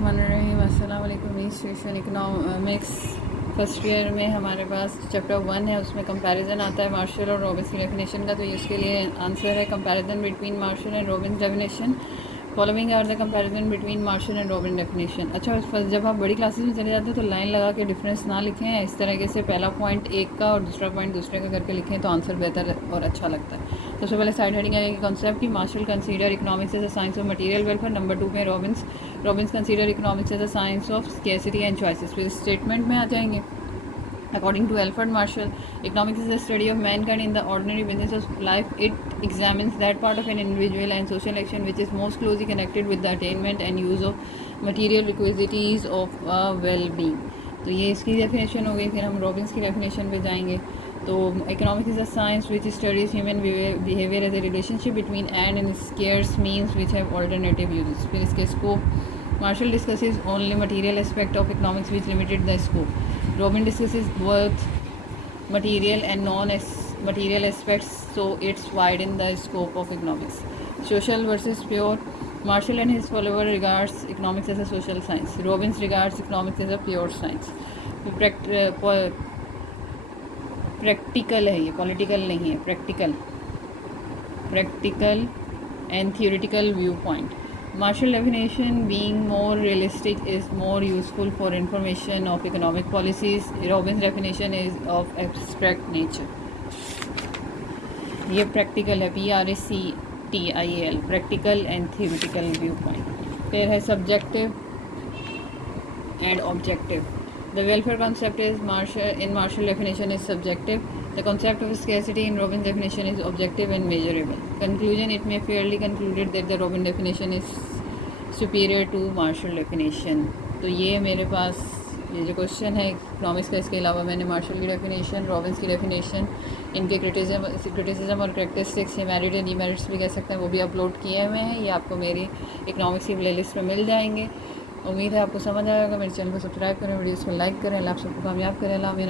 बिस्मिल्लाहिर्रहमानिर्रहीम। अस्सलाम वालेकुम। एडमिनिस्ट्रेशन इकोनॉमिक्स फर्स्ट ईयर में हमारे पास चैप्टर 1 है, उसमें कंपैरिजन आता है मार्शल और रॉबिन्स की डेफिनेशन का। तो इसके लिए आंसर है comparison between Marshall and Robbins definition. Following are the comparison between Marshall and Robbin definition. अच्छा, जब आप बड़ी क्लासेस में चले जाते हैं तो लाइन लगा के डिफरेंस ना लिखें, इस तरीके से पहला पॉइंट एक का और दूसरा पॉइंट दूसरे का करके लिखें तो आंसर बेहतर और अच्छा लगता है। तो सबसे पहले साइड हेडिंग आएगी कॉन्सेप्ट की। Marshall consider economics as a science of material welfare. Number 2 में Robbins consider economics as a science of scarcity and choices. फिर स्टेटमेंट में आ जाएंगे। According to Alfred Marshall, economics is the study of mankind in the ordinary business of life. It examines that part of an individual and social action which is most closely connected with the attainment and use of material requisites of well-being. तो ये इसकी definition हो गई। फिर हम Robins की definition पे जाएंगे। तो economics is a science which studies human behaviour as a relationship between and scarce means which have alternative uses. फिर इसके scope, Marshall discusses only material aspect of economics which limited the scope. Robin discusses both material and non-material aspects, so it's widen the scope of economics. Social versus pure. Marshall and his follower regards economics as a social science. Robbins regards economics as a pure science. Practical है ये, political नहीं है। Practical and theoretical viewpoint. Marshall definition being more realistic is more useful for information of economic policies. Robbins definition is of abstract nature. ये practical है, PRACTIAL, practical and theoretical view point. फिर है subjective and objective. The welfare concept is Marshall definition is subjective. The concept of scarcity in Robin's definition is objective and measurable. Conclusion, it may fairly concluded that the Robin definition is superior to Marshall definition. तो ये मेरे पास ये जो question है economics का, इसके अलावा मैंने मार्शल की डेफिनेशन, रॉबिन्स की डेफिनेशन, इनके क्रिटिसिज्म और करेक्टरिस्टिक्स, ये मेरिट या डीमेरिट्स भी कह सकते हैं, वो भी अपलोड किए हुए हैं। ये आपको मेरी इकोनॉमिक्स की प्लेलिस्ट में मिल जाएंगे। उम्मीद है आपको समझ आएगा। मेरे चैनल को सब्सक्राइब करें, वीडियोस को लाइक करें। अल्लाह आप सबको कामयाब करें। अल्लाह आमीन।